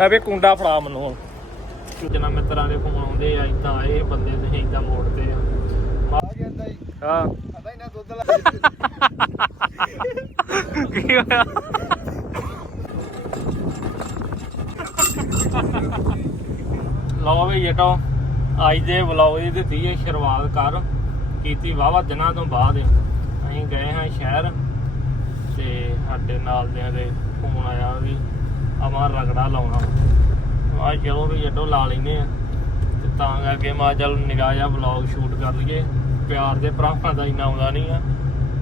ਆ ਵੀ ਕੁੰਡਾ ਫੜਾ ਮੈਨੂੰ ਹੁਣ। ਜਨਾ ਮਿੱਤਰਾਂ ਦੇ ਫੋਨ ਆਉਂਦੇ ਆ ਇਦਾਂ ਇਹ ਬੰਦੇ ਤੁਸੀਂ ਇਦਾਂ ਮੋੜਦੇ ਆ। ਆ ਜਾਂਦਾ ਜੀ ਹਾਂ। ਪਤਾ ਹੀ ਨਾ ਦੁੱਧ ਲੱਗ ਕੀ ਹੋਇਆ ਲਓ ਵੀ ਜਟੋ ਅੱਜ ਦੇ ਵਲੌਗ ਦੀ ਦਿੱਤੀ ਹੈ ਸ਼ੁਰੂਆਤ ਕਰ। ਕੀਤੀ ਵਾਵਾ ਦਿਨਾਂ ਤੋਂ ਬਾਅਦ। ਅਸੀਂ ਗਏ ਹਾਂ ਸ਼ਹਿਰ ਤੇ ਸਾਡੇ ਨਾਲ ਦੇ ਫੋਨ ਆਇਆ ਵੀ। ਅਮਰ ਰਗੜਾ ਲਾਉਣਾ। ਆ ਚਲੋ ਵੀ ਜਟੋ ਲਾ ਲੈਨੇ ਆ। ਤੇ ਤਾਂ ਕਰਕੇ ਮਾ ਚਲ ਨਿਗਾਹ ਜਿਹਾ ਵਲੌਗ ਸ਼ੂਟ ਕਰ ਲਈਏ। ਪਿਆਰ ਦੇ ਭਰਾਵਾਂ ਦਾ ਇੰਨਾ ਆਉਂਦਾ ਨਹੀਂ ਆ।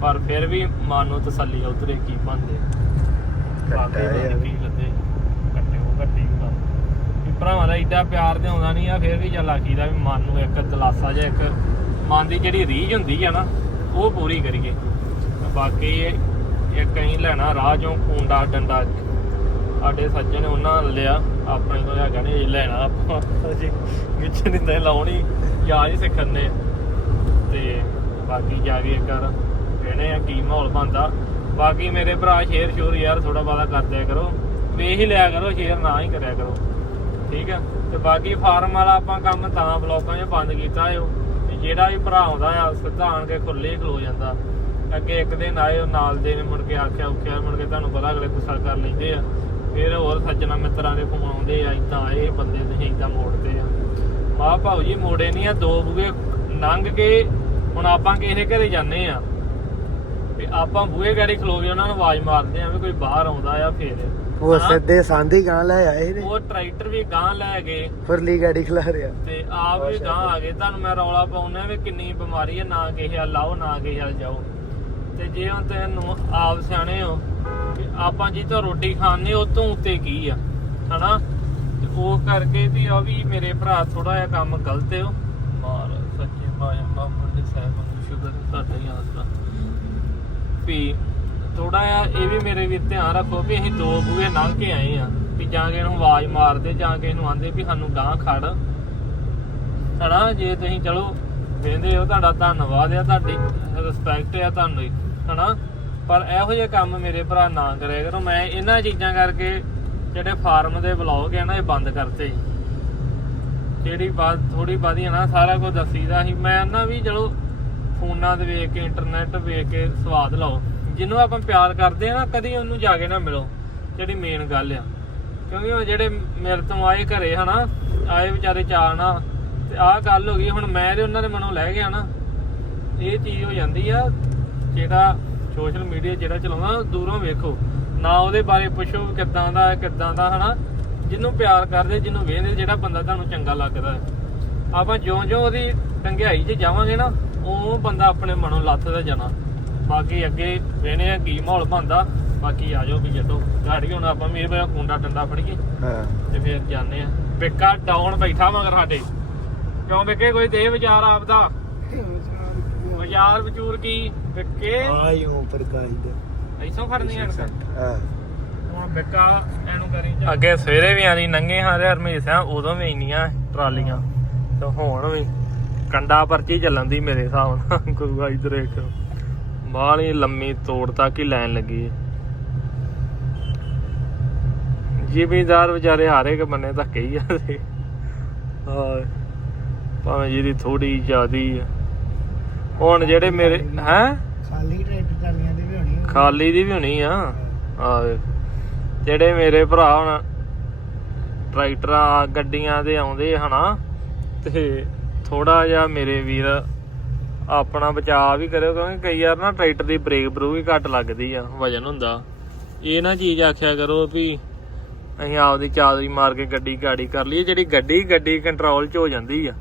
ਪਰ ਫਿਰ ਵੀ ਮਨ ਨੂੰ ਤਸੱਲੀ ਆ ਉਤਰੇ ਕੀ ਬੰਦੇ ਭਰਾਵਾਂ ਦਾ ਏਡਾ ਪਿਆਰ ਤੇ ਆਉਂਦਾ ਨਹੀਂ ਆ ਫਿਰ ਵੀ ਚੱਲ ਆਖੀਦਾ ਵੀ ਮਨ ਨੂੰ ਇੱਕ ਦਲਾਸਾ ਜਿਹਾ ਇੱਕ ਮਨ ਦੀ ਜਿਹੜੀ ਰੀਝ ਹੁੰਦੀ ਆ ਨਾ ਉਹ ਪੂਰੀ ਕਰੀਏ। ਬਾਕੀ ਇਹ- ਇੱਕ ਅਸੀਂ ਲੈਣਾ ਰਾਹ ਚੋਂ ਕੁੰਡਾ ਡੰਡਾ ਸਾਡੇ ਸੱਜਣ ਉਹਨਾਂ ਨੇ ਲਿਆ ਆਪਣੇ ਤੋਂ ਹੈਗਾ ਨਹੀਂ ਲੈਣਾ ਆਪਾਂ। ਜੀ ਵਿੱਚ ਨਹੀਂ ਤਾਂ ਲਾਉਣੀ ਜਾਂ ਹੀ ਸਿੱਖਣ ਨੇ ਤੇ ਬਾਕੀ ਜਾ ਵੀ ਇੱਕ ਵਾਰ ਵੇਣੇ ਆ ਕੀ ਮਾਹੌਲ ਬਣਦਾ। ਬਾਕੀ ਮੇਰੇ ਭਰਾ ਸ਼ੇਅਰ ਸ਼ੋਰ ਯਾਰ ਥੋੜਾ ਬਾਦਾ ਕਰਦਿਆ ਕਰੋ। ਵੇਖ ਹੀ ਲਿਆ ਕਰੋ ਸ਼ੇਅਰ ਨਾ ਹੀ ਕਰਿਆ ਕਰੋ। ਠੀਕ ਆ? ਤੇ ਬਾਕੀ ਫਾਰਮ ਵਾਲਾ ਆਪਾਂ ਕੰਮ ਤਾਂ ਬਲੌਕਾਂ 'ਚ ਬੰਦ ਕੀਤਾ ਵੀ ਜਿਹੜਾ ਵੀ ਭਰਾ ਆਉਂਦਾ ਆ ਸਿੱਧਾ ਆਣ ਕੇ ਖੁੱਲੇ ਖਲੋ ਜਾਂਦਾ। ਅੱਗੇ ਇੱਕ ਦਿਨ ਆਏ ਉਹ ਨਾਲ ਦੇ ਨੇ ਮੁੜ ਕੇ ਆਖਿਆ ਉਖਿਆ ਮੁੜ ਕੇ ਤੁਹਾਨੂੰ ਪਤਾ ਅਗਲੇ ਗੁੱਸਾ ਕਰ ਲੈਂਦੇ ਆ। ਫਿਰ ਹੋਰ ਸੱਜਣਾ ਮਿੱਤਰਾਂ ਦੇ ਫੋਨ ਆਉਂਦੇ ਆ ਇਦਾਂ ਇਹ ਬੰਦੇ ਤੁਸੀਂ ਇਦਾਂ ਮੋੜਦੇ ਆ। ਮਾ ਭਾਉ ਜੀ ਮੋੜੇ ਨਹੀਂ ਆ ਦੋ ਬੂਏ ਲੰਘ ਕੇ ਹੁਣ ਆਪਾਂ ਕਿਸੇ ਘਰੇ ਜਾਂਦੇ ਆ। ਤੇ ਆਪਾਂ ਬੂਹੇ ਗਾੜੀ ਖਲੋ ਕੇ ਉਹਨਾਂ ਨੂੰ ਆਵਾਜ਼ ਮਾਰਦੇ ਆ ਵੀ ਕੋਈ ਬਾਹਰ ਆਉਂਦਾ ਆ ਫੇਰ। ਉਹ? ਸਿੱਧੇ ਸਾਂਧੀ ਗਾਂ ਲੈ ਆਏ ਨੇ। ਉਹ ਟਰੈਕਟਰ ਵੀ ਗਾਂ ਲੈ ਗਏ। ਫੁਰਲੀ ਗਾੜੀ ਖਲਾ ਰਿਆ ਤੇ ਆਪ ਵੀ ਗਾਂ ਆ ਗਏ। ਤੁਹਾਨੂੰ ਮੈਂ ਰੌਲਾ ਪਾਉਣਾ ਵੀ ਕਿੰਨੀ ਬਿਮਾਰੀ ਹੈ ਨਾ ਕਿਸੇ ਹੱਲ ਲਾਓ ਨਾ ਕਿਸੇ ਹੱਲ ਜਾਓ। ਤੇ ਜੇ ਹੁਣ ਤੈਨੂੰ ਆਪ ਸਿਆਣੇ ਹੋ ਕਿ ਆਪਾਂ ਜੀ ਤੋਂ ਰੋਟੀ ਖਾਣੇ ਉਹ ਤੋਂ ਉੱਤੇ ਕੀ ਆ? ਹਨਾ? ਤੇ ਉਹ ਕਰਕੇ ਵੀ ਆ ਵੀ ਮੇਰੇ ਭਰਾ ਥੋੜਾ ਜਿਹਾ ਕੰਮ ਗਲਤ ਹੈ ਉਹ। ਮਾਰ, ਸੱਚੇ ਮਾਇਆ ਮਾਮਾ ਦੇ ਸਾਹਿਬ ਨੂੰ ਸ਼ੁਕਰ ਤੁਹਾਡਾ ਹੀ ਆਸਰਾ ਵੀ ਥੋੜਾ ਜਿਹਾ ਇਹ ਵੀ ਮੇਰੇ ਵੀ ਧਿਆਨ ਰੱਖੋ ਵੀ ਅਸੀਂ ਦੋ ਬੂਹੇ ਲੰਘ ਕੇ ਆਏ ਆ। ਵੀ ਜਾਂ ਕੇ ਨੂੰ ਆਵਾਜ਼ ਮਾਰਦੇ, ਜਾਂ ਕੇ ਨੂੰ ਆਂਦੇ ਵੀ ਸਾਨੂੰ ਗਾਂ ਖੜ। ਹਨਾ? ਜੇ ਤੁਸੀਂ ਚਲੋ ਵੇਂਦੇ ਹੋ, ਤੁਹਾਡਾ ਧੰਨਵਾਦ ਆ, ਤੁਹਾਡੀ ਰਿਸਪੈਕਟ ਆ ਤੁਹਾਨੂੰ। ਹਨਾ? ਪਰ ਇਹੋ ਜਿਹੇ ਕੰਮ ਮੇਰੇ ਭਰਾ ਨਾ ਕਰਿਆ ਕਰੋ। ਮੈਂ ਇਹਨਾਂ ਚੀਜ਼ਾਂ ਕਰਕੇ ਜਿਹੜੇ ਫਾਰਮ ਦੇ ਵਲੌਗ ਹੈ ਨਾ, ਇਹ ਬੰਦ ਕਰਤੇ ਜਿਹੜੀ ਬਾਤ ਥੋੜੀ ਬਾਦੀ ਨਾ, ਸਾਰਾ ਕੁਝ ਦੱਸੀਦਾ ਸੀ। ਮੈਂ ਨਾ ਵੀ ਚਲੋ, ਫੋਨਾਂ ਤੇ ਵੇਖ ਕੇ, ਇੰਟਰਨੈਟ ਵੇਖ ਕੇ ਸਵਾਦ ਲਓ। ਜਿਹਨੂੰ ਆਪਾਂ ਪਿਆਰ ਕਰਦੇ ਆ ਨਾ, ਕਦੀ ਉਹਨੂੰ ਜਾ ਕੇ ਨਾ ਮਿਲੋ। ਜਿਹੜੀ ਮੇਨ ਗੱਲ ਆ। ਕਿਉਂਕਿ ਉਹ ਜਿਹੜੇ ਮੇਰੇ ਤੋਂ ਆਏ ਘਰੇ ਹਨਾ, ਆਏ ਵਿਚਾਰੇ ਚਾਹਣਾ ਤੇ ਆਹ ਗੱਲ ਹੋ ਗਈ। ਹੁਣ ਮੈਂ ਤੇ ਉਹਨਾਂ ਦੇ ਮਨੋਂ ਲੈ ਗਿਆ ਨਾ। ਇਹ ਚੀਜ਼ ਹੋ ਜਾਂਦੀ ਆ। ਜਿਹੜਾ ਸੋਸ਼ਲ ਮੀਡੀਆ ਜਿਹੜਾ ਚਲਾਉਂਦਾ ਦੂਰੋਂ ਵੇਖੋ। ਨਾ ਉਹਦੇ ਬਾਰੇ ਪੁੱਛੋ ਕਿੱਦਾਂ ਦਾ ਹੈ, ਕਿੱਦਾਂ ਦਾ ਹਨਾ? ਜਿਹਨੂੰ ਪਿਆਰ ਕਰਦੇ ਜਿਹਨੂੰ ਵੇਖਦੇ ਜਿਹੜਾ ਬੰਦਾ ਤੁਹਾਨੂੰ ਚੰਗਾ ਲੱਗਦਾ। ਆਪਾਂ ਜਿਉਂ-ਜਿਉਂ ਉਹਦੀ ਡੰਗਿਆਈ 'ਚ ਜਾਵਾਂਗੇ ਨਾ ਉਹ ਬੰਦਾ ਆਪਣੇ ਮਨੋਂ ਲੱਥਦਾ ਜਾਣਾ। ਬਾਕੀ ਅੱਗੇ ਵੇਨੇ ਆ ਕੀ ਮਾਹੌਲ ਬਣਦਾ। ਬਾਕੀ ਆ ਜਾਓ ਵੀ ਜੱਟੋ ਗਾੜੀ ਹੁਣ ਆਪਾਂ ਇਹ ਵੇਲੇ ਕੁੰਡਾ ਡੰਡਾ ਫੜੀਏ ਹਾਂ। ਤੇ ਫਿਰ ਜਾਂਦੇ ਆ ਬਿੱਕਾ ਡਾਊਨ ਬੈਠਾ ਮਗਰ ਸਾਡੇ। ਕਿਉਂ ਬਿੱਕੇ ਕੋਈ ਦੇ ਵਿਚਾਰ ਆਪਦਾ। ਵਿਚਾਰ ਵਿਚੂਰ ਕੀ? ਬਿੱਕੇ ਆਇਓ ਪਰ ਗਾਈਡ ਐਸੋਂ ਖੜਨੀ ਆ ਹਾਂ। ਹੁਣ ਬਿੱਕਾ ਇਹਨੂੰ ਕਰੀ ਅੱਗੇ ਸਵੇਰੇ ਵੀ ਆਂਦੀ ਨੰਗੇ ਹਾਂ ਤੇ ਹਰਮੇਸ਼ਾ ਉਦੋਂ ਵੀ ਇੰਨੀਆਂ ਟਰਾਲੀਆਂ। ਤੇ ਹੁਣ ਵੀ ਕੰਡਾ ਪਰਚੀ ਚੱਲਣ ਦੀ ਮੇਰੇ ਹਿਸਾਬ ਨਾਲ ਗੁਰੂਆ ਇਧਰ ਇੱਕ ਬਾਹਲੀ ਲੰਮੀ ਤੋੜ ਤੱਕ ਹੀ ਲੈਣ ਲੱਗੀ ਹੈ ਜ਼ਿਮੀਦਾਰ ਵਿਚਾਰੇ ਹਾਰੇ ਕੇ ਬੰਨੇ ਧੱਕੇ ਹੀ ਆ ਹਾਂ ਭਾਵੇਂ ਜਿਹਦੀ ਥੋੜੀ ਜ਼ਿਆਦੀ ਆ। ਹੁਣ ਜਿਹੜੇ ਮੇਰੇ ਹੈ? ਖਾਲੀ ਟਰੈਕਟਰ ਟਰਾਲੀਆਂ ਦੇ ਵੀ ਹੋਣੀ ਖਾਲੀ ਦੀ ਵੀ ਹੋਣੀ ਆ? ਆ ਜਿਹੜੇ ਮੇਰੇ ਭਰਾ ਹੁਣ ਟਰੈਕਟਰਾਂ ਗੱਡੀਆਂ ਦੇ ਆਉਂਦੇ ਹਨਾ ਤੇ ਥੋੜਾ ਜਿਹਾ ਮੇਰੇ ਵੀਰ ਆਪਣਾ ਬਚਾਅ ਵੀ ਕਰਿਓ ਕਿਉਂਕਿ ਕਈ ਵਾਰ ਨਾ ਟਰੈਕਟਰ ਦੀ ਬ੍ਰੇਕ ਬਰੂ ਵੀ ਘੱਟ ਲੱਗਦੀ ਆ ਵਜਨ ਹੁੰਦਾ। ਇਹ ਨਾ ਚੀਜ਼ ਆਖਿਆ ਕਰੋ ਵੀ ਅਸੀਂ ਆਪਦੀ ਚਾਦਰੀ ਮਾਰ ਕੇ ਗੱਡੀ ਗਾੜੀ ਕਰ ਲਈਏ ਜਿਹੜੀ ਗੱਡੀ ਗੱਡੀ ਕੰਟਰੋਲ 'ਚ ਹੋ ਜਾਂਦੀ ਆ।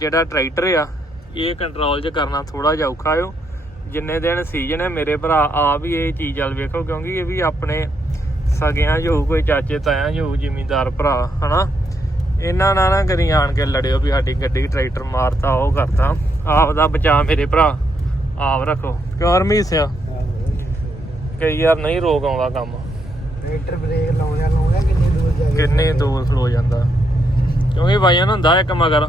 ਜਿਹੜਾ ਟਰੈਕਟਰ ਆ ਇਹ ਕੰਟਰੋਲ 'ਚ ਕਰਨਾ ਥੋੜਾ ਜਿਹਾ ਔਖਾ ਓ ਜਿੰਨੇ ਦਿਨ ਸੀਜ਼ਨ ਹੈ ਮੇਰੇ ਭਰਾ ਆ ਵੀ ਇਹ ਚੀਜ਼ ਵੱਲ ਵੇਖੋ ਕਿਉਂਕਿ ਇਹ ਵੀ ਆਪਣੇ ਸਗਿਆਂ ਹੋਊ ਕੋਈ ਚਾਚੇ ਤਾਇਆਂ ਹੋਊ ਜ਼ਿਮੀਂਦਾਰ ਭਰਾ ਹਨਾ? ਇਹਨਾਂ ਨਾਲ ਨਾ ਕਰੀ ਆਣ ਕੇ ਲੜਿਓ ਵੀ ਸਾਡੀ ਗੱਡੀ ਟਰੈਕਟਰ ਮਾਰਤਾ ਉਹ ਕਰਤਾ। ਆਪ ਦਾ ਬਚਾ ਮੇਰੇ ਭਰਾ ਆਪ ਰੱਖੋ। ਕਿਉਂ ਹਰਮੀਸਿਆ ਕਈ ਵਾਰ ਨਹੀਂ ਰੋਕ ਆਉਂਦਾ ਕੰਮ। ਟਰੈਕਟਰ ਬ੍ਰੇਕ ਲਾਉਂਦਿਆਂ ਲਾਉਂਦਿਆਂ ਕਿੰਨੀ ਦੂਰ ਜਾ ਕੇ ਕਿੰਨੇ ਦੂਰ ਖਲੋ ਜਾਂਦਾ। ਕਿਉਂਕਿ ਵਜਨ ਹੁੰਦਾ ਇੱਕ ਮਗਰ।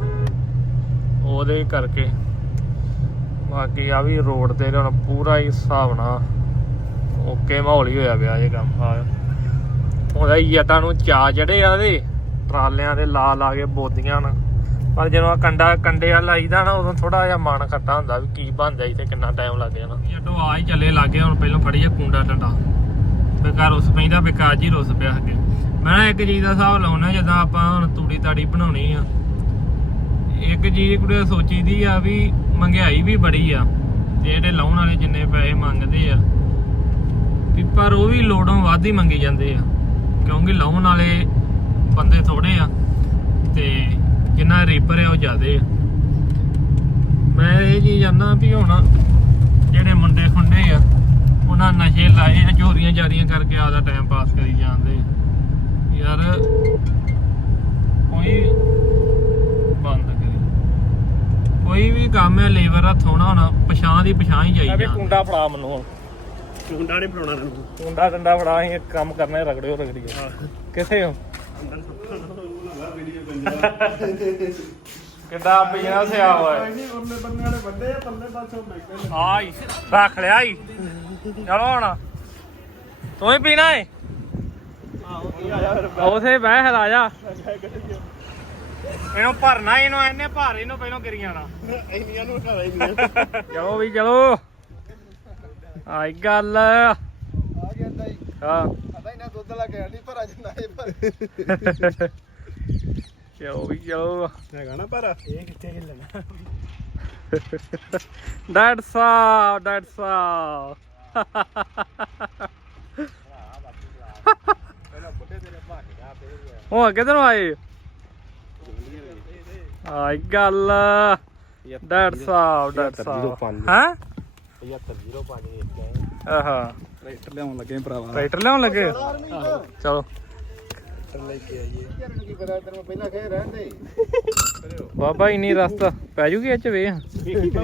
ਉਹਦੇ ਕਰਕੇ। ਬਾਕੀ ਆ ਵੀ ਰੋਡ ਤੇ ਹੁਣ ਪੂਰਾ ਹੀ ਹਿਸਾਬ ਨਾਲ ਓਕੇ ਮਾਹੌਲ ਹੀ ਹੋਇਆ ਪਿਆ ਇਹ ਕੰਮ। ਆ ਹੁਣ ਗਿਆ ਨੂੰ ਚਾ ਚੜੇ ਆ ਦੇ ਟਰਾਲਿਆਂ ਦੇ ਲਾ ਲਾ ਕੇ ਬੋਦੀਆਂ ਨਾ ਪਰ ਜਦੋਂ ਆਹ ਕੰਡਾ, ਕੰਡੇ ਆ ਲਾਈਦਾ ਨਾ, ਉਦੋਂ ਥੋੜਾ ਜਿਹਾ ਮਨ ਖੱਟਾ ਹੁੰਦਾ ਵੀ ਕੀ ਬਣਦਾ ਇੱਥੇ, ਕਿੰਨਾ ਟਾਈਮ ਲੱਗ ਜਾਣਾ ਜੱਟੋ ਆ ਹੀ ਚੱਲੇ ਲੱਗੇ, ਹੁਣ ਪਹਿਲਾਂ ਫੜੀ ਆ ਕੁੰਡਾ ਟੰਡਾ ਬੇਕਾਰ ਉਸ ਪੈਂਦਾ, ਬੇਕਾਰ ਜੀ ਰੁੱਸ ਪਿਆ ਅੱਗੇ। ਮੈਂ ਨਾ ਇੱਕ ਚੀਜ਼ ਦਾ ਹਿਸਾਬ ਲਾਉਣਾ, ਜਦੋਂ ਆਪਾਂ ਹੁਣ ਤੂੜੀ ਤਾੜੀ ਬਣਾਉਣੀ ਆ। ਇੱਕ ਚੀਜ਼ ਕੁੜੇ ਸੋਚੀ ਦੀ ਆ ਵੀ ਮਹਿੰਗਾਈ ਵੀ ਬੜੀ ਆ ਤੇ ਜਿਹੜੇ ਲਾਉਣ ਵਾਲੇ ਜਿੰਨੇ ਪੈਸੇ ਮੰਗਦੇ ਆ ਵੀ ਪਰ ਉਹ ਵੀ ਲੋੜੋਂ ਵੱਧ ਹੀ ਮੰਗੇ ਜਾਂਦੇ ਆ, ਕਿਉਂਕਿ ਲਾਉਣ ਵਾਲੇ ਬੰਦੇ ਥੋੜੇ ਆ ਤੇ ਜਿੰਨਾ ਰੀਪਰ ਆ ਉਹ ਜ਼ਿਆਦੇ ਆ ਮੈਂ ਇਹ ਚੀਜ਼ ਜਾਣਦਾ ਵੀ ਹੁਣ ਜਿਹੜੇ ਮੁੰਡੇ ਖੁੰਡੇ ਆ, ਉਹਨਾਂ ਨਸ਼ੇ ਲਾਏ ਆ, ਚੋਰੀਆਂ ਜਾਰੀਆਂ ਕਰਕੇ ਆਦਾ ਟਾਈਮ ਪਾਸ ਕਰੀ ਜਾਂਦੇ ਆ। ਯਾਰ ਕੋਈ ਕੋਈ ਵੀ ਕੰਮ ਹੈ ਲੇਬਰ ਹੱਥ ਹੋਣਾ ਹੋਣਾ ਪਛਾਣ ਦੀ ਪਛਾਣ ਹੀ ਚਾਹੀਦੀ ਕੁੰਡਾ ਫੜਾ ਮੈਨੂੰ ਹੁਣ। ਕੁੰਡਾ ਨਹੀਂ ਫੜਾਉਣਾ ਤੈਨੂੰ। ਕੁੰਡਾ ਡੰਡਾ ਫੜਾ ਅਸੀਂ ਕੰਮ ਕਰਨਾ ਰਗੜਿਓ ਰਗੜੀਓ। ਕਿੱਥੇ ਹੋ? ਕਿੱਡਾ ਬਿਜ਼ਨਸ ਆ ਓਏ। ਨਹੀਂ ਉਹਨੇ ਬੰਦੇ ਵਾਲੇ ਬੰਦੇ ਆ ਪੱਲੇ ਪਾਸੋਂ ਮੈਂ ਆਈ ਰੱਖ ਲਿਆ ਈ। ਚਲੋ ਹੁਣ। ਤੂੰ ਹੀ ਪੀਣਾ ਏ? ਆਹੋ ਕੀ ਆਇਆ ਫਿਰ। ਉਥੇ ਬਹਿ ਹਲਾ ਜਾ। ਇਹਨੂੰ ਭਰਨਾ ਇਹਨੂੰ ਇਹਨੇ ਭਰ ਇਹਨੂੰ ਪਹਿਲਾਂ ਗਿਰੀ ਜਾਣਾ। ਇੰਨੀਆਂ ਨੂੰ ਘਰ ਇੰਨੀਆਂ ਚਲੋ ਵੀ ਚਲੋ। ਆਈ ਗੱਲ। ਆ ਗਿਆ ਤਾਂ ਹਾਂ। ਪਤਾ ਹੀ ਨਾ ਦੁੱਧ ਲਾ ਕੇ ਨਹੀਂ ਭਰਾ ਜਾਂਦਾ ਇਹ ਪਰ ਚਲੋ ਵੀ ਚਲੋ। ਹੈਗਾ ਨਾ ਪਰ ਇਹ ਕਿੱਥੇ ਹਿੱਲਣਾ? ਡੈਡ ਸਾ ਡੈਡ ਸਾ ਪਹਿਲਾਂ ਬੁੱਢੇ ਤੇਰੇ ਭੱਜ ਗਿਆ ਫੇਰ ਉਹ ਕਿੱਧਰੋਂ ਆਏ। ਆਈ ਗੱਲ। ਡੈਡ ਸਾਹਿਬ ਡੈਡ ਸਾਹਿਬ। ਹਾਂ? 7505 ਇੱਕ ਹੈ ਆਹਾ। ਟਰੈਕਟਰ ਲਿਆਉਣ ਲੱਗੇ ਭਰਾਵਾ। ਟਰੈਕਟਰ ਲਿਆਉਣ ਲੱਗੇ? ਚਲੋ। ਟਰੈਕਟਰ ਲੈ ਕੇ ਆਈਏ। ਯਾਰ ਕੀ ਪਤਾ ਤੈਨੂੰ ਪਹਿਲਾਂ ਖੇ ਰਹਿੰਦੇ ਬਾਬਾ ਇੰਨੀ ਰਸਤਾ ਪੈ ਜੂਗੀ ਇਹ ਚ ਵੇ ਮੁੰਡਾ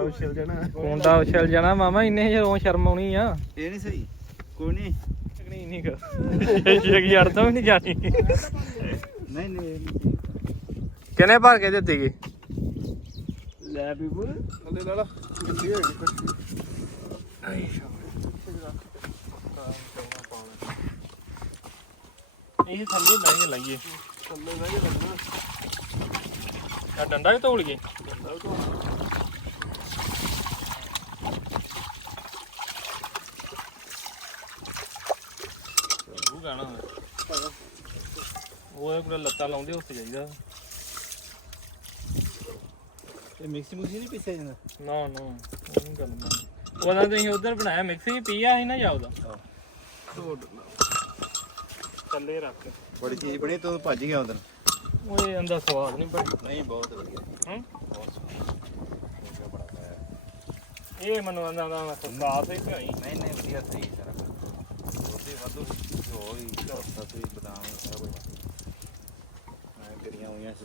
ਉਛਲ ਜਾਣਾ। ਉਛਲ ਜਾਣਾ। ਮਾਮਾ ਇੰਨੇ ਜਦੋਂ ਸ਼ਰਮ ਆਉਣੀ ਆ। ਇਹ ਨਹੀਂ ਸਹੀ। ਕੋਈ ਨਹੀਂ। ਨਹੀਂ ਨਹੀਂ ਕਰ ਇਹ ਯਾਰ ਤਾਂ ਵੀ ਨਹੀਂ ਜਾਣੀ। ਨਹੀਂ ਨਹੀਂ ਕਿਨੇ ਭਰ ਕੇ ਦਿੱਤੀ ਗਈ ਲੈ ਬੁਲ ਥੱਲੇ ਲਾ ਲਾ। ਗੱਡੀ ਹੋਈ ਕੱਟੀ ਇਹ ਥੱਲੇ ਬਹਿ ਲਾਈਏ। ਥੱਲੇ ਬਹਿ ਕੇ ਲੱਗਣਾ ਆ ਡੰਡਾ ਵੀ ਤੋੜ ਗਏ ਉਹ ਗਾਣਾ ਉਹ ਇਹ ਕੋਲ ਲੱਤਾਂ ਲਾਉਂਦੇ ਉੱਥੇ ਜਾਈਦਾ। ਇਹ ਮਿਕਸੀ ਮੁਕਸੀ ਨਹੀਂ ਪੀਸਿਆ ਜਾਂਦਾ? ਨਾ ਨਾ ਉਹ ਨਹੀਂ ਗੱਲ ਮੈਂ ਉਹਦਾ ਤੁਸੀਂ ਉਧਰ ਬਣਾਇਆ ਮਿਕਸਿੰਗ ਪੀਆ ਸੀ ਨਾ ਜਾਉਦਾ ਥੱਲੇ ਰੱਖ। ਬੜੀ ਚੀਜ਼ ਬਣੀ ਤੂੰ ਭੱਜ ਗਿਆ ਉਧਰ। ਓਏ ਅੰਦਾ ਸਵਾਦ ਨਹੀਂ ਬੜੀ। ਨਹੀਂ ਬਹੁਤ ਵਧੀਆ। ਹੂੰ? ਇਹ ਮੈਨੂੰ ਅੰਦਾ ਦਾ ਸਾਫ਼ ਹੀ ਭਈ ਨਹੀਂ ਨਹੀਂ ਵਧੀਆ ਸਹੀ ਸਾਰਾ ਉਹਦੇ ਵਾਧੂ ਹੋ ਵੀ ਹਸਤਾ ਤੇ ਬਦਾਮ ਸਾਰਾ ਕੁਝ ਮੈਂ ਕਰੀਆਂ ਹੋਈਆਂ ਸੀ।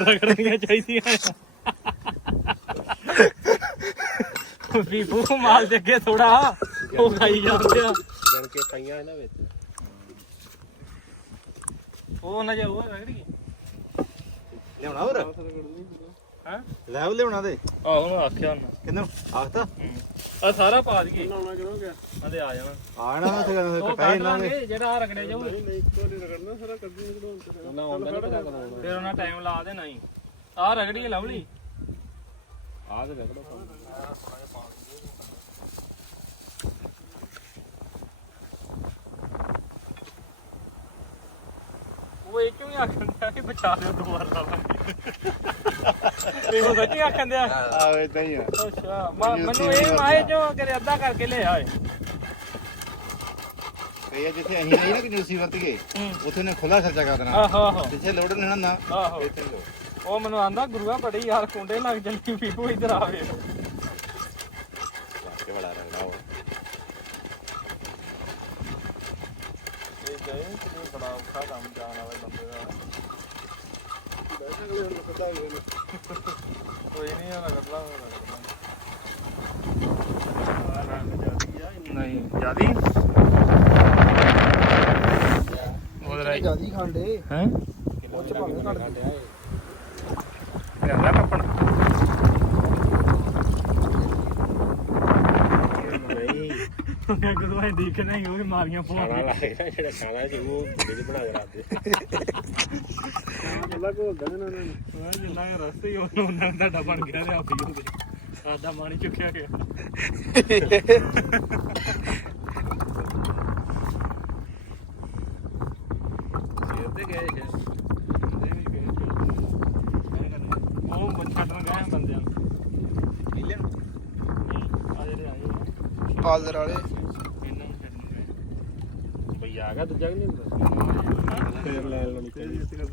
ਰਗੜਨੀਆਂ ਚਾਹੀਦੀਆਂ ਬੀਬੂ ਮਾਲ ਦੇ ਅੱਗੇ ਥੋੜਾ ਉਹ ਖਾਈ ਜਾਂਦੇ ਆ। ਗਣ ਕੇ ਪਈਆਂ ਇਹਨਾਂ ਵਿੱਚ ਉਹ ਨਾ ਜਾਊ ਰਗੜੀ ਲਿਆਉਣਾ ਹੋਰ? ਹਾਂ? ਲੈ ਉਹ ਲਿਆਉਣਾ ਤੇ। ਆਹ ਉਹਨੂੰ ਆਖਿਆ ਉਹਨੂੰ। ਕਿੰਨੂੰ ਆਖਤਾ? ਆ ਸਾਰਾ ਪਾ ਦਈਏ। ਲਾਉਣਾ ਕਿਉਂ ਗਿਆ? ਆਦੇ ਆ ਜਾਣਾ। ਆ ਨਾ ਉੱਥੇ ਉਹ ਕਟਾਈ ਕੱਢ ਇਹਨਾਂ ਨੇ ਲਾਂਗੇ ਜਿਹੜਾ ਆ ਰਗੜੇ ਜਾਊ ਨਹੀਂ ਨਹੀਂ ਤੋਰੀ ਰਗੜਨਾ ਸਾਰਾ ਕੱਢੀ ਨਿਕਲਉਣ ਤੇ ਨਾ ਹੁੰਦਾ ਨਹੀਂ ਪਤਾ ਕਦੋਂ ਫਿਰ ਉਹਨਾਂ ਟਾਈਮ ਲਾ ਦੇਣਾ ਹੀ। ਆ ਰਗੜੀ ਲਵਲੀ। ਆ ਤੇ ਰਗੜੋ। ਉਹ ਇਹ ਕਿਉਂ ਆਖਣ ਦਿਆ ਕਿ ਬਚਾ ਲਿਓ ਦੁਬਾਰਾ ਲਾ ਲਾਂਗੇ? ਇਹ ਸੱਚੀ ਆਖਣ ਦਿਆ? ਆ ਇਦਾਂ ਹੀ ਆ। ਅੱਛਾ ਮੈਂ- ਮੈਨੂੰ ਇਹ ਆਏ ਜੋ ਕਰੇ ਅੱਧਾ ਕਰਕੇ ਲੈ ਆਏ। ਕਈ ਜਿੱਥੇ ਅਸੀਂ ਨਹੀਂ ਨਾ ਕਿ ਜੂਸੀ ਵਰਤ ਗਏ ਹੂੰ। ਉੱਥੇ ਨੇ ਖੁੱਲਾ ਖਰਚਾ ਕਰ ਦੇਣਾ। ਆਹੋ ਆਹੋ। ਜਿੱਥੇ ਲੋੜ ਨਹੀਂ ਨਾ ਨਾ ਆਹੋ। ਇੱਥੇ ਲੋ ਉਹ ਮੈਨੂੰ ਆਂਦਾ ਗੁਰੂਆ ਬੜੀ ਯਾਰ ਕੁੰਡੇ ਲੱਗ ਜਲਦੀ ਪੀਪੂ ਇਧਰ ਆਵੇ। ਕੇ ਬੜਾ ਰੰਗਾ ਉਹ ਇਹ ਗਏ ਕਿ ਬੜਾ ਔਖਾ ਕੰਮ ਜਾਣ ਵਾਲੇ ਬੰਦੇ ਦਾ। ਕੋਈ ਨਹੀਂ ਆ ਰਗੜਦਾ ਨਹੀਂ ਜਿਆਦੀ? ਉਹਦਾ ਜਿਆਦੀ ਖਾਂਦੇ? ਹੈ? ਉਹ ਚ ਭਾਵੇਂ ਘੱਟ। ਦੇ ਲਿਆਂਦਾ ਕਦੋਂ ਐ ਦੇਖ ਨਹੀਂ ਉਹ ਮਾਰੀਆਂ ਖਾਣਾ ਪਵਾਉਣਗੇ ਲਾ ਗਿਆ ਜਿਹੜਾ ਖਾਣਾ ਸੀ ਉਹ ਵੀਡੀਓ ਬਣਾ ਕੇ ਰੱਖਦੇ ਅੱਲਾ ਕੋਲ ਦਣ ਨਾ ਉਹ ਜਿੰਨਾ ਕੁ ਰਸਤੇ ਹੀ ਉਹਨਾਂ ਉਹਨਾਂ ਦਾ ਤੁਹਾਡਾ ਬਣ ਗਿਆ ਤੇ ਆਪੀ ਉਹਦੇ ਆਦਾ ਮਾਣੀ ਚੁੱਕਿਆ ਗਿਆ। ਸੇਰ ਤੇ ਗਏ ਸ਼ਾਇਦ। ਉਹ ਛੱਡਣ ਗਏ ਬੰਦਿਆਂ ਨੂੰ। ਕਿੱਲੇ ਨੂੰ। ਆ ਜਿਹੜੇ ਆਏ ਹੋਏ ਆ, ਪਾਲਰ ਵਾਲੇ ਇਹਨਾਂ ਨੂੰ ਛੱਡਣ ਗਏ ਭਈ ਆ ਦੂਜਾ ਕਿ ਨਹੀਂ ਫੇਰ ਲੈ ਲੈਣੀ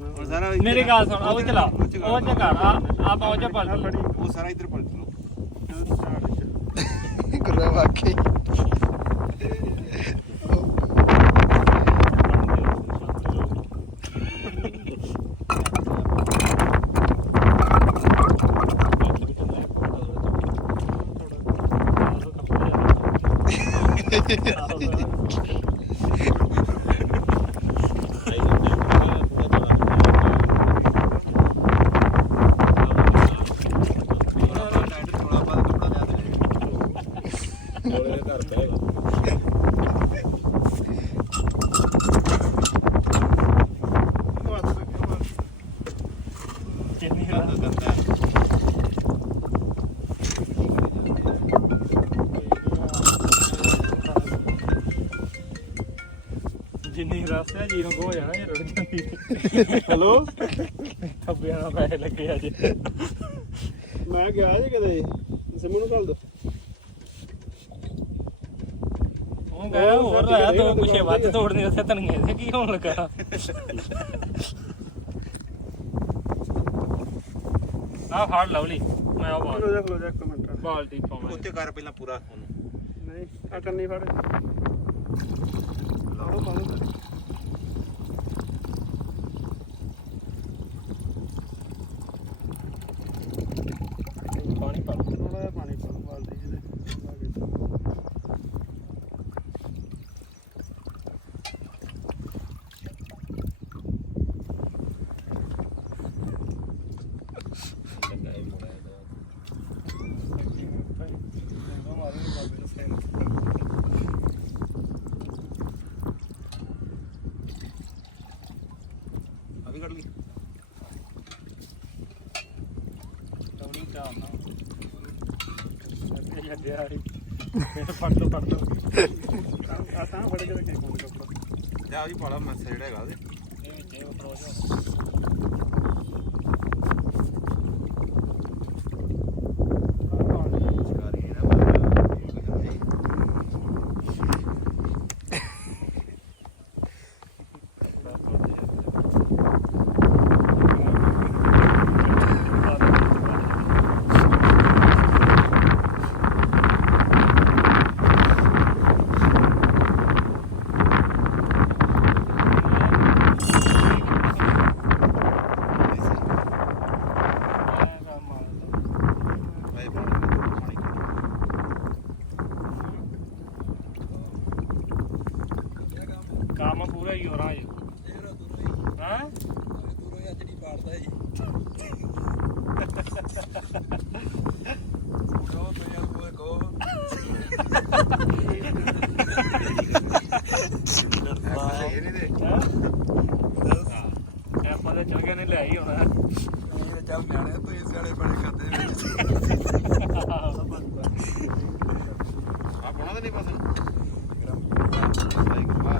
ਹੁਣ ਸਾਰਾ ਮੇਰੀ ਗੱਲ ਸੁਣ ਉਹ ਚਲਾ। ਉਹ ਚ ਕਰ ਆ ਆ ਪਹੁੰਚ ਪਲਟ ਉਹ ਸਾਰਾ ਇੱਧਰ ਪਲਟ ਲਓ। ਗੁਰੂਆ ਵਾਕਈ ਡਾਇਰੈਕਟ ਥੋੜਾ ਬਾਅਦ ਕੱਪੜਾ ਲਿਆ ਦੇ ਕੋਲੇ ਦੇ ਘਰ ਬਹਿ ਕਿੰਨੀ ਗੰਦਾ ਗੰਦਾ ਜਿੰਨੀ ਰਸਤੇ ਜੀਰੋ ਕੋ ਹੋ ਜਾਣਾ ਇਹ ਰੁੜ ਜਾਂਦੀ ਹੈਲੋ ਥੱਬਿਆਂ ਨਾਲ ਪੈਸੇ ਲੱਗੇ ਆ ਜੀ। ਮੈਂ ਗਿਆ ਜੀ ਕਦੇ ਸਿਮੂ ਨੂੰ ਕੱਲ ਦੋ। ਉਹ ਗਿਆ ਹੋਰ ਲਾਇਆ ਦੋ ਕੁਛੇ ਵੱਧ ਤੋੜਨੇ ਉੱਥੇ ਧਨੀਏ ਦੇ ਕੀ ਹੋਣ ਲੱਗਾ? ਆ ਫੜ ਲਵਲੀ ਮੈਂ ਉਹ ਬਾਲ ਜਾ ਖਲੋ ਜਾ ਇੱਕ ਮਿੰਟ। ਬਾਲਟੀ ਪਾਵਾਂ ਉੱਤੇ ਕਰ ਪਹਿਲਾਂ ਪੂਰਾ ਉਹਨੂੰ ਨਹੀਂ ਆ ਕੰਨੀ ਫੜ। ਲਾਓ ਪਾਉਂ ਪਾਣੀ ਪਾ ਲਓ। ਥੋੜਾ ਜਿਹਾ ਪਾਣੀ ਪਾ ਬਾਲਟੀ ਜਿਹਦੇ ਆ ਵੀ ਕੱਢ ਲਈ ਟੌਣੀ ਚਾਹ ਨਾ ਇਹ ਫੜ ਲਓ ਫੜ ਲਓ। ਆ ਤਾਂ ਫੜ ਕੇ ਰੱਖੇ ਕੋਲ ਕੱਪੜਾ। ਜਾ ਵੀ ਪਾਲਾ ਮੱਸਾ ਜਿਹੜਾ ਹੈਗਾ ਉਹਦੇ। ਇਹ ਵਿੱਚ ਇਹ ਫਰੋਜ਼ ਹੋਣਾ ਸ਼ਿਕਾਰੀ ਹੈ ਨਾ ਭਾਈ ਪਾਣੀ ਕੰਮ ਪੂਰਾ ਹੀ ਹੋ ਰਹਾ ਹੈ ਹਾਂ ਇਹਨੇ ਦੇ ਹਾਂ ਆਪਾਂ ਤਾਂ ਚੱਲ ਗਏ ਨੇ ਲੈ ਹੀ ਹੋਣਾ ਚੱਲ ਨਿਆਣੇ ਤੂੰ ਇਸ ਵਾਲੇ ਬੜੇ ਖਾਤੇ ਵਿੱਚ ਆ ਪਾਉਣਾ ਤਾਂ ਨਹੀਂ ਬਸ ਭਾਈ ਵਾਹ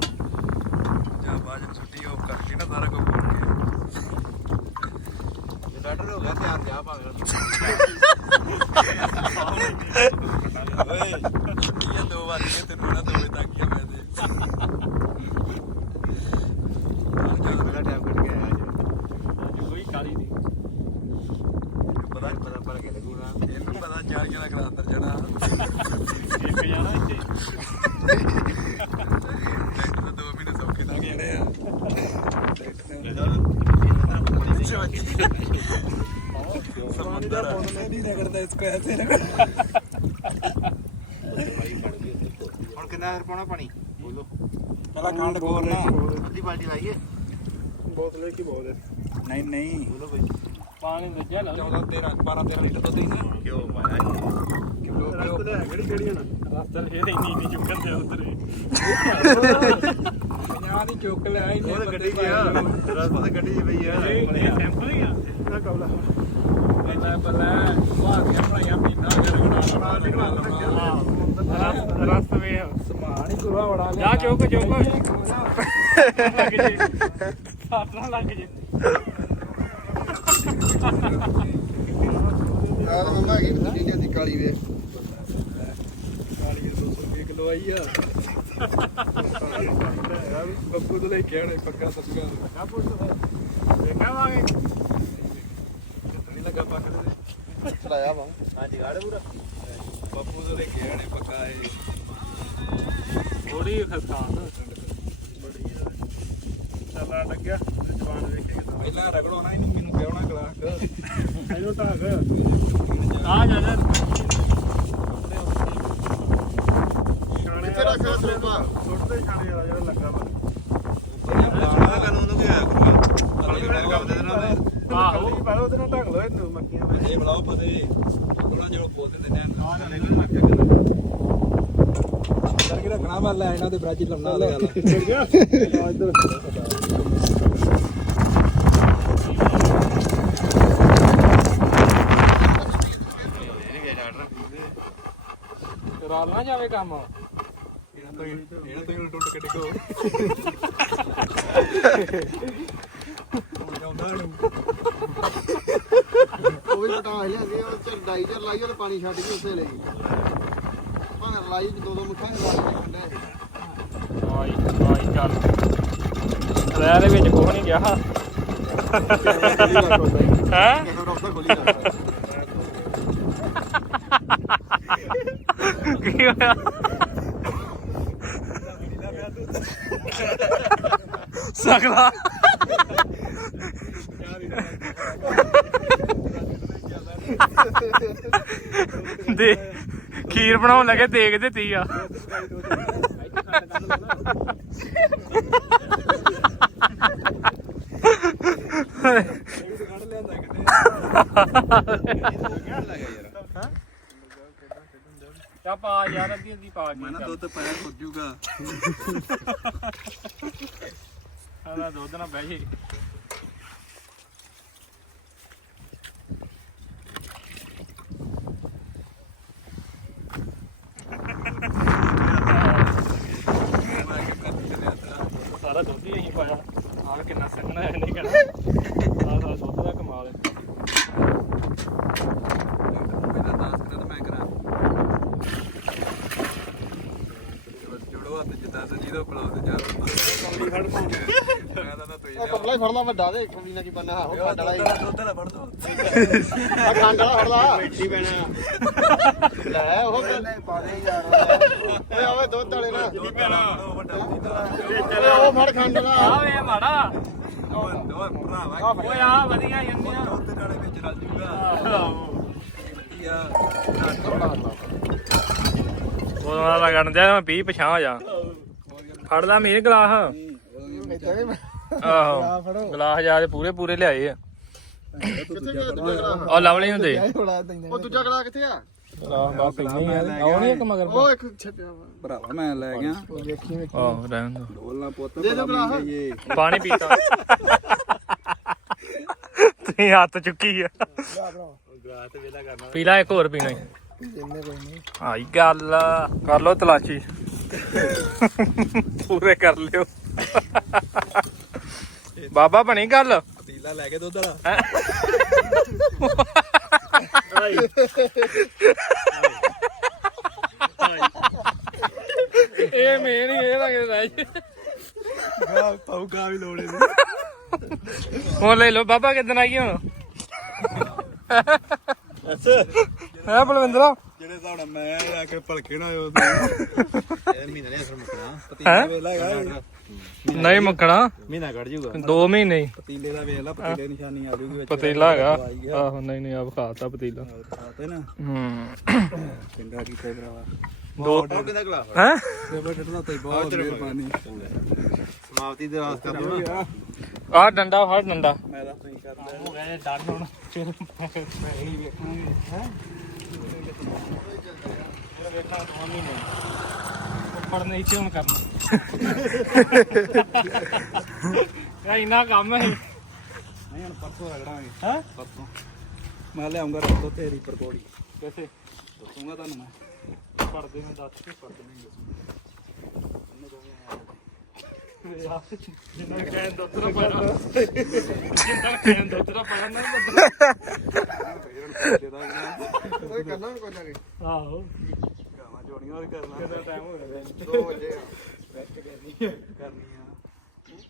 ਜਾ ਬਾਜ ਛੁੱਟੀ ਹੋ ਕਰਕੇ ਨਾ ਸਾਰਾ ਕੁਝ ਬੋਲ ਕੇ ਜੇ ਡਾਕਟਰ ਹੋ ਗਿਆ ਧਿਆਨ ਜਾ ਭਾਵੇਂ ਓਏ ਇਹ ਦੋ ਵਾਰ ਇਹ ਤੈਨੂੰ ਨਾ ਦੋਵੇਂ ਤੱਕ ਹੀ ਆ ਮੈਂ ਤੇ ਚੱਲ ਮੇਰਾ ਟਾਈਮ ਕੱਢ ਕੇ ਆਇਆ ਅੱਜ ਕੋਈ ਕਾਲੀ ਨਹੀਂ ਪਤਾ ਨਹੀਂ ਪਤਾ ਪਰ ਕੇ ਲੱਗੂਗਾ ਇਹਨੂੰ ਪਤਾ ਚਾਰ ਕਿਲਾ ਕਰਾ ਅੰਦਰ ਜਾਣਾ ਇੱਕ ਜਾਣਾ ਇੱਥੇ ਟਰੈਕਟਰ ਤਾਂ ਦੋ ਮਹੀਨੇ ਸੌਖੇ ਤੱਕ ਜਾਣੇ ਆ ਸਮੁੰਦਰ ਨਹੀਂ ਰਗੜਦਾ ਇਸਕੋ ਐਸੇ ਰਗੜ ਹੁਣ ਫਿਰ ਪਾਉਣਾ ਪਾਣੀ ਬੋਲੋ ਪਹਿਲਾਂ ਖੰਡ ਖੋਲ ਨਾ ਅੱਧੀ ਬਾਲਟੀ ਲਾਈਏ ਬੋਤਲ ਕੀ ਬਹੁਤ ਹੈ। ਨਹੀਂ ਨਹੀਂ। ਬੋਲੋ ਬਈ। ਪਾਣੀ ਲਾ 14 13 12 13 ਲੀਟਰ ਦੁੱਧ ਹੀ ਕਿਉਂ ਪਾਇਆ ਕਿਲੋ ਰਸਤ ਲੈ ਕਿਹੜੀ ਕਿਹੜੀ ਹਨ ਰਸਤਾ ਇਹ ਇੰਨੀ ਇੰਨੀ ਚੁੱਕਣ ਤੇ ਉਧਰ ਪੰਜਾਹ ਦੀ ਚੁੱਕ ਲਿਆ ਇਹਨੇ ਉਹ ਤਾਂ ਗੱਡੀ ਗਿਆ ਰਸ ਪਤਾ ਗੱਡੀ 'ਚ ਪਈ ਆ। ਇਹ ਸੈਂਪਲ ਹੀ ਆ। ਨਾ ਕਬਲਾ ਬੱਲੇ ਬੱਲੇ ਬਾਹਰ ਦੀਆਂ ਬਣਾਈਆਂ ਪੀਣਾ ਜਰ ਬਣਾ ਬਣਾ ਰਸ ਰਸ ਵੇ ਸਮਾਨ ਹੀ ਗੁਰਾ ਬੜਾ ਜਾ ਚੁੱਕ ਚੁੱਕ। ਲੱਗ ਜੇ ਲੱਗ ਜੇ ਯਾਰ ਮੰਮਾ ਕੀ ਦਿੱਲੀ ਦੀ ਕਾਲੀ ਵੇ ਕਾਲੀ 200 ਰੁਪਏ ਕਿਲੋ ਆਈ ਆ ਬੱਬੂ ਤੋਂ ਲੈ ਕੇ ਆਣੇ ਪੱਕਾ ਸੱਕਾ ਦੇਖਾਵਾਂਗੇ ਨਹੀਂ ਲੱਗਾ ਪੱਕ ਦੇ ਵਾ ਹਾਂਜੀ ਗਾੜ ਪੂਰਾ ਬੱਬੂ ਤੋਂ। ਲੈ ਕੇ ਆਣੇ ਪੱਕਾ ਇਹ ਥੋੜੀ ਖਸਾਨ ਚੱਲਾ ਲੱਗਿਆ ਜਵਾਨ ਵੇਖੇ ਕਿਦਾਂ। ਪਹਿਲਾਂ ਰਗੜੋ ਨਾ ਇਹਨੂੰ ਮੈਨੂੰ ਪਿਆਉਣਾ ਗਲਾਸ। ਇਹਨੂੰ ਢਾਗ ਆ ਜਾ ਜਾ। ਕਿੱਥੇ ਰੱਖਿਆ ਸੋਪਾ ਸੁੱਟਦੇ ਛਾਣੇ ਵਾਲਾ ਜਿਹੜਾ ਲੱਗਾ ਵਾ। ਬਣਾਉਣਾ ਕਾਨੂੰਨ ਨੂੰ ਕੀ ਹੋਇਆ ਕਰੂਗਾ ਅਗਲੀ ਵਾਰ ਕੰਮ ਦੇ ਦੇਣਾ ਮੈਂ ਆਹੋ। ਪਾਲੋ ਉਹਦੇ ਨਾਲ ਢੱਕ ਲੋ ਇਹਨੂੰ ਮੱਕੀਆਂ ਵੇ ਇਹ ਬਲਾਓ ਫਤੇ ਉਹਨਾਂ ਜਿਹੜਾ ਬੋਲ ਦਿੰਦੇ ਨੇ ਨੂੰ ਲੱਗ ਗਿਆ ਚੱਲ ਕੇ ਰੱਖਣਾ ਮੈਂ ਲੈ ਇਹਨਾਂ ਦੇ ਬ੍ਰਾਜੀ ਲੰਨਾ ਵਾਲੇ ਗੱਲ ਚੱਲ ਗਿਆ ਆ ਇੱਧਰ ਨਹੀਂ ਗਿਆ ਡਾਕਟਰ ਜਾਵੇ ਕੰਮ। ਇਹਨਾਂ ਤੋਂ ਹੀ ਇਹਨਾਂ ਤੋਂ ਹੀ ਟੁੱਟ ਕੇ ਡਿੱਗੋ ਹੁਣ ਜਾਂਦਾ ਨੂੰ ਉਹ ਵੀ ਪਟਾ ਲਿਆ ਗਿਆ ਉਹ ਚ ਡਾਈ ਚ ਲਾਈ ਉਹ ਪਾਣੀ ਛੱਡ ਕੇ ਉਸੇ ਲਈ। ਭਾਵੇਂ ਲਾਈ ਦੋ ਦੋ ਮੁੱਠਾਂ ਲਾ ਕੇ ਖੰਡਾ ਆਈ ਆਈ ਚੱਲ। ਰਹਿ ਦੇ ਵਿੱਚ ਕੁਝ ਨਹੀਂ ਗਿਆ। ਹੈ? ਕਿਹੋ ਰੋਕਦਾ ਖੋਲੀ ਜਾਂਦਾ ਕੀ ਹੋਇਆ ਸਗਲਾ। ਦੇ ਖੀਰ ਬਣਾਉਣ ਲੱਗੇ ਦੇਖਦੇ ਦਿੱਤੀ ਆ। ਕੱਢ ਲਿਆਂਦਾ ਕਿਤੇ ਚਾ ਅੱਧੀ ਅੱਧੀ ਪਾ ਮੈਂ ਨਾ ਦੁੱਧ ਪਾਇਆ ਖੁੱਦ ਜੂਗਾ। ਦੁੱਧ ਨਾ ਬਹਿ ਜੇ ਸਾਰਾ ਦੁੱਧ ਹੀ ਅਸੀਂ ਪਾਇਆ ਆਹ ਕਿੰਨਾ ਸੰਘਣਾ ਹੈ ਨਹੀਂ ਕਹਿਣਾ ਆਹ ਸਾਰਾ ਦੁੱਧ ਦਾ ਕਮਾਲ ਹੈ ਪਹਿਲਾਂ ਦਾਸ ਕਰਾ ਤਾਂ ਮੈਂ ਕਰਾਂ ਜੋੜੋ ਹੱਥ ਜਿੱਦਾਂ ਸਜੀ ਦਾ ਪਲਾਉ ਤੇ ਚੱਲ ਕੰਬਲੀ ਫੜ ਮੈਂ ਤਾਂ ਤੋਈ ਉਹ ਪਤਲਾ ਹੀ ਫੜ ਲਾ ਵੱਡਾ ਦੇ ਕਮੀ ਨਾ ਕੀ ਬੰਨਾ ਉਹ ਖੰਡ ਵਾਲਾ ਹੀ। ਦੁੱਧ ਵਾਲਾ ਫੜ ਦੋ। ਆ ਖੰਡ ਵਾਲਾ ਫੜ ਲਾ। ਬੈਠੀ ਪੈਣਾ। ਲੈ ਉਹ ਪਾ ਦੇ ਯਾਰ ਓਏ ਆਵੇ ਦੁੱਧ ਵਾਲੇ ਨਾ। ਦੁੱਧ ਵਾਲਾ ਫੜੋ ਵੱਡਾ ਪਤੀਲਾ ਓਏ ਉਹ ਫੜ ਖੰਡ ਵਾਲਾ। ਆ ਵੇ ਮਾੜਾ। ਦੋਏ ਭਰਾਵਾ ਓਏ ਆ ਵਧੀਆ ਜੰਨੇ ਆ। ਦੁੱਧ ਨਾਲੇ ਵਿੱਚ ਰਲ ਜੂਗਾ। ਵਧੀਆ ਉਦੋਂ ਨਾਲ ਲੱਗਣ ਦਿਆ ਮੈਂ 20 ਪਛਾਂ ਹੋ ਜਾ। ਫੜ ਲਾ ਮੇਰੇ ਗਲਾਸ। ਇੱਥੇ ਵੀ ਆਹੋ। ਫੜੋ। ਗਲਾਸ ਪੂਰੇ ਪੂਰੇ ਲਿਆਏ ਆ। ਕਿੱਥੇ ਗਿਆ ਦੂਜਾ ਗਲਾ ਉਹ ਲਵਲੀ ਨੂੰ ਦੇ। ਉਹ ਦੂਜਾ ਗਲਾ ਕਿੱਥੇ ਆ? ਗਲਾਸ ਬਾ ਪਈਆਂ ਆਉਣੀ ਇੱਕ ਮਗਰ। ਉਹ ਇੱਕ ਛੱਡਿਆ ਵਾ। ਭਰਾਵਾ ਮੈਂ ਲੈ ਗਿਆ। ਉਹ ਵੇਖੀ ਵੇਖੀ। ਆਹੋ ਰਹਿਣ ਦੋ। ਡੋਲਣਾ ਪੁੱਤ ਦੇ ਦਿਓ ਭਰਾ ਗਲਾਸ। ਇਹ। ਪਾਣੀ ਪੀਤਾ। ਹੱਥ ਚੁੱਕੀ ਆ। ਗਲਾਸ ਤੇ ਵੇਲਾ ਕਰਨਾ ਪੀ ਲਾ ਇੱਕ ਹੋਰ ਪੀਣਾ ਈ। ਜਿੰਨੇ ਕੋਈ ਨਹੀਂ ਆਈ ਗੱਲ ਕਰ ਲੋ ਤਲਾਸ਼ੀ। ਪੂਰੇ ਕਰ ਲਿਓ। ਬਾਬਾ ਬਣੀ ਗੱਲ? ਪਤੀਲਾ ਲੈ ਕੇ ਦੁੱਧ ਵਾਲਾ। ਇਹ ਮੇਨ ਹੀ ਇਹ ਲੱਗਦਾ ਰਾਜ। ਗਾ ਪਾਉਗਾ ਵੀ ਲੋੜੇ ਹੁਣ ਲੈ ਲਓ ਬਾਬਾ ਕਿਦਨ ਆਈ ਹੁਣ? ਹੈ ਬਲਵਿੰਦਰਾ? ਜਿਹੜੇ ਨਾਲ ਮੈਂ ਆ ਕੇ ਭਲਕੇ ਨਾ ਆਇਓ। ਇਹ ਮਹੀਨਾ ਨਹੀਂ ਅਸਰ ਮੁੱਕਣਾ। ਪਤੀਲੇ ਵੇਲਾ ਹੈਗਾ। ਨਹੀਂ ਮੁੱਕਣਾ। ਮਹੀਨਾ ਕੱਢ ਜੂਗਾ 2 ਮਹੀਨੇ ਹੀ। ਪਤੀਲੇ ਦਾ ਵੇਖ ਲਾ ਪਤੀਲੇ ਦੀ ਨਿਸ਼ਾਨੀ ਆ ਜੂਗੀ ਵਿੱਚ। ਪਤੀਲਾ ਹੈਗਾ। ਆਹੋ ਨਹੀਂ ਨਹੀਂ ਆ ਵਿਖਾਤਾ ਪਤੀਲਾ। ਤੇ ਨਾ। ਹੂੰ। ਚੰਗਾ ਕੀਤਾ ਭਰਾਵਾ ਦੋ। ਉਹ ਕਿਹਦਾ ਗਲਾਸ ਹੈ? ਸੇਵਾ ਕੱਟਣਾ ਤੇ ਬਹੁਤ ਮਿਹਰਬਾਨੀ। ਸਮਾਪਤੀ ਦੇ ਵਾਸਤੇ ਕਰਨਾ ਨਾ ਆ। ਡੰਡਾ ਫੜ ਡੰਡਾ। ਮੈਂ ਤਾਂ ਤੁਸੀਂ ਕਰ ਲਿਆ ਹੋ ਗਿਆ ਡਰ ਹੁਣ ਫਿਰ ਮੈਂ ਹੀ ਵੇਖਾਂਗੇ। ਹੈ? ਵੇਖਾਂ ਦੋ ਮਹੀਨੇ। ਨਹੀਂ ਤੇ ਹੁਣ ਕਰਨਾ। ਯਾ ਇਨਾ ਕੰਮ ਹੈ। ਨਹੀਂ ਹੁਣ ਪਰਸੋਂ ਰਗੜਾਂਗੇ। ਹੈ? ਪਰਸੋਂ। ਮੈਂ ਲਿਆਉਂਗਾ ਰੱਤੋ ਤੇਰੀ ਪਰਕੋੜੀ ਵੈਸੇ ਦੱਸੂਗਾ ਤੁਹਾਨੂੰ ਮੈਂ। ਪੜਦੇ ਨੂੰ ਦੱਸ ਕੇ ਪੜਦੇ ਨਹੀਂ ਜਿੰਨਾ ਕਹਿਣ ਦੋਤਰਾ ਪਾਣਾ ਜਿੰਨਾ ਕਹਿਣ ਦੋਤਰਾ ਪਾਣਾ ਨਾ ਬੰਦਾ ਕੋਈ ਕਰਨਾ ਕੋਈ ਨਾ ਕੋਈ। ਆਹੋ। ਕਰਨਾ। ਕਿੰਨਾ ਟਾਈਮ ਹੋ ਗਿਆ? 2 ਵਜੇ ਕਰਨੀ ਆ।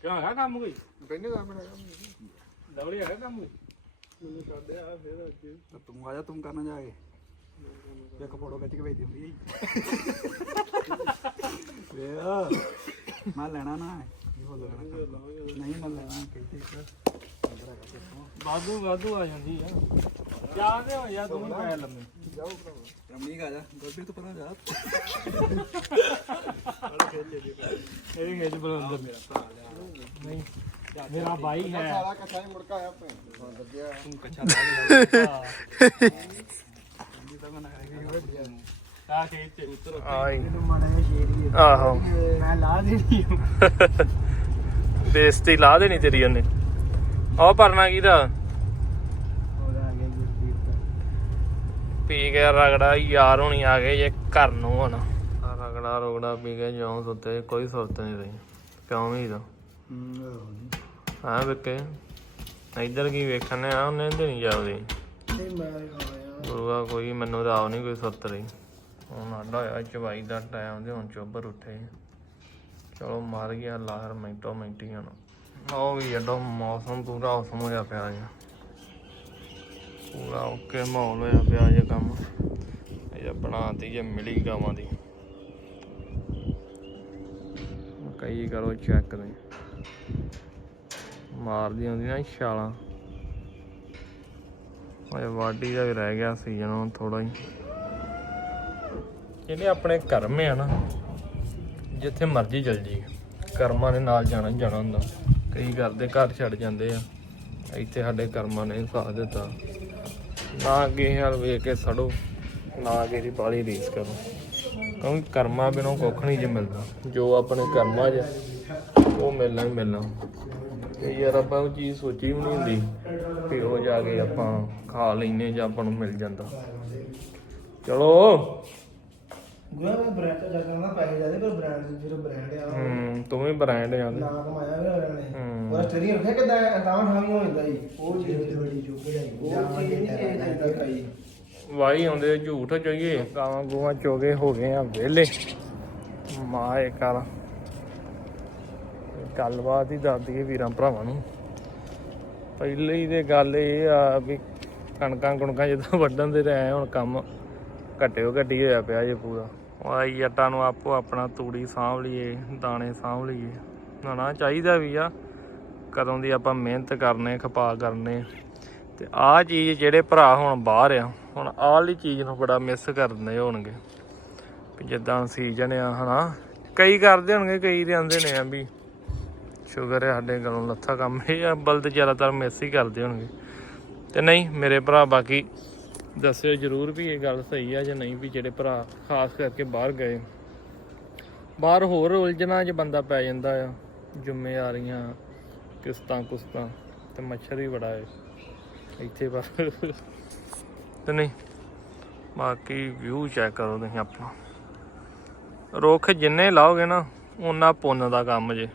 ਕਿਉਂ ਹੈਗਾ ਕੰਮ ਕੋਈ? ਬੈਨੇ ਦਾ ਮੇਰਾ ਕੰਮ ਦਵੜੀ ਹੈਗਾ ਕੰਮ ਕੋਈ? ਮੈਨੂੰ ਛੱਡ ਆ ਫਿਰ ਅੱਗੇ ਤਾਂ ਤੂੰ ਆ ਜਾ ਤੂੰ ਕਰਨਾ ਜਾ ਕੇ। ਇੱਕ ਫੋਟੋ ਖਿੱਚ ਕੇ ਭੇਜ ਦਿੰਦੀ ਵੇ ਮੈਂ ਲੈਣਾ ਨਾ। ਨਹੀਂ ਮੈਂ ਲੈਣਾ ਕਹਿੰਦੀ ਵਾਧੂ ਵਾਧੂ ਆ ਜਾਂਦੀ ਆ। ਜਾਣਦੇ ਹੋ ਯਾਰ ਤੂੰ ਪੈ ਲੰਮੇ ਰਮਣੀਕ ਆ ਜਾ। ਗੋਪੀ ਤੋਂ ਪਤਾ ਜਾ। ਇਹ ਖੇਜ ਬਲੰਦਰ ਮੇਰਾ ਨਹੀਂ ਮੇਰਾ ਭਾਈ ਹੈ। ਸਾਰਾ ਕੱਛਾ ਹੀ ਮੁੜਕਾ ਆਇਆ ਭੈਣ ਬੰਦ ਗਿਆ ਤੂੰ ਕੱਚਾ ਲਾ ਹਾਂ ਕੇ ਤਾਂ ਮੈਂ ਨਾ ਕਰਾਂਗੀ ਆ। ਖੇਚ ਉਤਰ ਆਈ। ਮਾੜਾ ਜਿਹਾ ਸ਼ੇਰ ਹੀ ਆਹੋ। ਮੈਂ ਲਾ ਦੇਣੀ ਬੇਇੱਜ਼ਤੀ ਲਾ ਦੇਣੀ ਤੇਰੀ ਉਹਨੇ। ਉਹ ਪਰਨਾ ਕਿਹਦਾ? ਹੋਰ ਗਿਆ ਰਗੜਾ, ਯਾਰ ਹੋਣੀ ਆ ਗਏ ਜੇ ਘਰ ਨੂੰ ਹੁਣ। ਰਗੜਾ ਰੋਗੜਾ ਪੀ ਕੇ ਜਿਉਂ ਸੁੱਤੇ, ਕੋਈ ਸੁਰਤ ਨਹੀਂ ਰਹੀ। ਕਿਉਂ ਵੀ ਦਾ ਹਾਂ ਵੇਖੇ ਇੱਧਰ ਕੀ ਵੇਖਣ ਆ ਉਹਨੇ ਤੇ ਨਹੀਂ ਜਾਉਦੀ ਗੁਰੂਆ ਕੋਈ ਮੈਨੂੰ ਰਾਵ ਨਹੀਂ ਕੋਈ ਸੁਰਤ ਰਹੀ। ਹੁਣ ਆਡਾ ਹੋਇਆ, ਚਵਾਈ ਦਾ ਟਾਈਮ ਤੇ ਹੁਣ ਚੋਬਰ ਉੱਠੇ ਚਲੋ ਮਾਰ ਗਿਆ ਲਾਹਰ ਮਿੰਟੋ ਮਿੰਟੀ ਹੁਣ ਉਹ ਵੀ ਅੱਡੋ ਮੌਸਮ ਪੂਰਾ ਉਸਮ ਹੋਇਆ ਪਿਆ ਜੀ। ਪੂਰਾ ਓਕੇ ਮਾਹੌਲ ਹੋਇਆ ਪਿਆ ਜੇ ਕੰਮ। ਇਹ ਬਣਾਤੀ ਜੇ ਮਿਲੀ ਗਾਵਾਂ ਦੀ। ਕਈ ਕਰੋ ਚੈੱਕ ਦੇ। ਮਾਰਦੀ ਆਉਂਦੀ ਨਾ ਛਾਲਾਂ। ਓਏ ਵਾਢੀ ਦਾ ਵੀ ਰਹਿ ਗਿਆ ਸੀਜ਼ਨ ਹੁਣ ਥੋੜਾ ਹੀ। ਜਿਹੜੇ ਆਪਣੇ ਕਰਮ ਆ ਨਾ। ਜਿੱਥੇ ਮਰਜ਼ੀ ਚਲ ਜੀ ਕਰਮਾਂ ਨੇ ਨਾਲ ਜਾਣਾ ਹੀ ਜਾਣਾ ਹੁੰਦਾ। ਕਈ ਕਰਦੇ ਘਰ ਛੱਡ ਜਾਂਦੇ ਆ। ਇੱਥੇ ਸਾਡੇ ਕਰਮਾਂ ਨੇ ਸਾਥ ਦਿੱਤਾ। ਨਾ ਕਿਸੇ ਹਾਲ ਵੇਖ ਕੇ ਸੜੋ, ਨਾ ਕਿਸੇ ਦੀ ਬਾਲੀ ਰੀਸ ਕਰੋ। ਕਿਉਂਕਿ ਕਰਮਾਂ ਬਿਨੋਂ ਕੁੱਖ ਨਹੀਂ ਜੇ ਮਿਲਦਾ। ਜੋ ਆਪਣੇ ਕਰਮਾਂ 'ਚ ਉਹ ਮਿਲਣਾ ਹੀ ਮਿਲਣਾ। ਤੇ ਯਾਰ ਆਪਾਂ ਉਹ ਚੀਜ਼ ਸੋਚੀ ਵੀ ਨਹੀਂ ਹੁੰਦੀ ਵੀ ਉਹ ਜਾ ਕੇ ਆਪਾਂ ਖਾ ਲੈਨੇ ਜਾਂ ਆਪਾਂ ਨੂੰ ਮਿਲ ਜਾਂਦਾ। ਚਲੋ। ਗੁਆ ਮੈਂ ਬ੍ਰਾਂਡ ਤੋਂ ਜਾ ਕਰਨਾ ਪੈਸੇ ਜਾਦੇ ਪਰ ਬ੍ਰਾਂਡ ਜਿਹੜਾ ਬ੍ਰਾਂਡ ਆ ਹੂੰ ਤੂੰ ਵੀ ਬ੍ਰਾਂਡ ਆ ਨਾ ਕਮਾਇਆ ਵੀ ਉਹਨਾਂ ਨੇ। ਹੂੰ। ਉਹ ਸਟਰੀ ਰੱਖਿਆ ਕਿਦਾਂ ਤਾਂ ਠਾਵੀ ਹੋ ਜਾਂਦਾ ਜੀ ਉਹ ਚੀਜ਼ ਤੇ ਬੜੀ ਚੁੱਕ ਲਈ ਉਹ ਚੀਜ਼ ਨਹੀਂ ਚਾਹੀਦਾ। ਕਈ ਵਾਈ ਆਉਂਦੇ ਝੂਠ ਚਾਹੀਏ ਗਾਵਾਂ ਗੂਆਂ ਚੋਗੇ ਹੋ ਗਏ ਆ ਵਿਹਲੇ। ਮਾਏ ਕਰ ਗੱਲਬਾਤ ਹੀ ਦੱਸਦੀ ਹੈ ਵੀਰਾਂ ਭਰਾਵਾਂ ਨੂੰ। ਪਹਿਲੇ ਹੀ ਤੇ ਗੱਲ ਇਹ ਆ ਵੀ ਕਣਕਾਂ ਕੁਣਕਾਂ ਜਦੋਂ ਵੱਢਣ ਦੇ ਰਹੇ ਹੁਣ ਕੰਮ ਘਟਿਓ ਘਟੀ ਹੋਇਆ ਪਿਆ ਜੇ ਪੂਰਾ। ਉਹ ਆਈ ਜੱਟਾਂ ਨੂੰ ਆਪੋ ਆਪਣਾ ਤੂੜੀ ਸਾਂਭ ਲਈਏ, ਦਾਣੇ ਸਾਂਭ ਲਈਏ। ਨਾ ਨਾ ਚਾਹੀਦਾ ਵੀ ਆ, ਕਦੋਂ ਦੀ ਆਪਾਂ ਮਿਹਨਤ ਕਰਨੇ, ਖਪਾ ਕਰਨੇ। ਤੇ ਆਹ ਚੀਜ਼ ਜਿਹੜੇ ਭਰਾ ਹੁਣ ਬਾਹਰ ਆ, ਹੁਣ ਆਹ ਵਾਲੀ ਚੀਜ਼ ਨੂੰ ਬੜਾ ਮਿਸ ਕਰਦੇ ਹੋਣਗੇ। ਵੀ ਜਿੱਦਾਂ ਸੀਜ਼ਨ ਆ, ਹਨਾ। ਕਈ ਕਰਦੇ ਹੋਣਗੇ, ਕਈ ਤੇ ਆਂਦੇ ਨੇ ਆ ਵੀ ਸ਼ੁਗਰ ਹੈ ਸਾਡੇ ਗਲੋਂ ਲੱਥਾ ਕੰਮ ਇਹ ਆ। ਬਲਦ ਜ਼ਿਆਦਾਤਰ ਮਿਸ ਹੀ ਕਰਦੇ ਹੋਣਗੇ। ਤੇ ਨਹੀਂ, ਮੇਰੇ ਭਰਾ ਬਾਕੀ ਦੱਸਿਓ ਜਰੂਰ ਵੀ ਇਹ ਗੱਲ ਸਹੀ ਆ ਜਾਂ ਨਹੀਂ ਵੀ ਜਿਹੜੇ ਭਰਾ ਖਾਸ ਕਰਕੇ ਬਾਹਰ ਗਏ। ਬਾਹਰ ਹੋਰ ਉਲਝਣਾ 'ਚ ਬੰਦਾ ਪੈ ਜਾਂਦਾ ਆ, ਜ਼ਿੰਮੇਵਾਰੀਆਂ, ਕਿਸ਼ਤਾਂ ਕੁਸ਼ਤਾਂ ਤੇ ਮੱਛਰ ਵੀ ਬੜਾ ਹੈ ਇੱਥੇ ਬਸ ਤੇ ਨਹੀਂ, ਬਾਕੀ ਵਿਊ ਚੈੱਕ ਕਰੋ ਤੁਸੀਂ ਆਪਣਾ ਰੁੱਖ ਜਿੰਨੇ ਲਾਓਗੇ ਨਾ ਉਹਨਾਂ ਪੁੰਨ ਦਾ ਕੰਮ ਜੇ।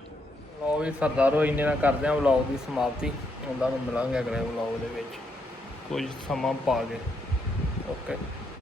ਲਓ ਵੀ ਸਰਦਾਰੋ, ਇੰਨੇ ਨਾਲ ਕਰਦੇ ਆ ਵਲੌਗ ਦੀ ਸਮਾਪਤੀ। ਉਹਨਾਂ ਨੂੰ ਮਿਲਾਂਗੇ ਅਗਲੇ ਵਲੌਗ ਦੇ ਵਿੱਚ। ਕੁਝ ਸਮਾਂ ਪਾ ਕੇ। ਓਕੇ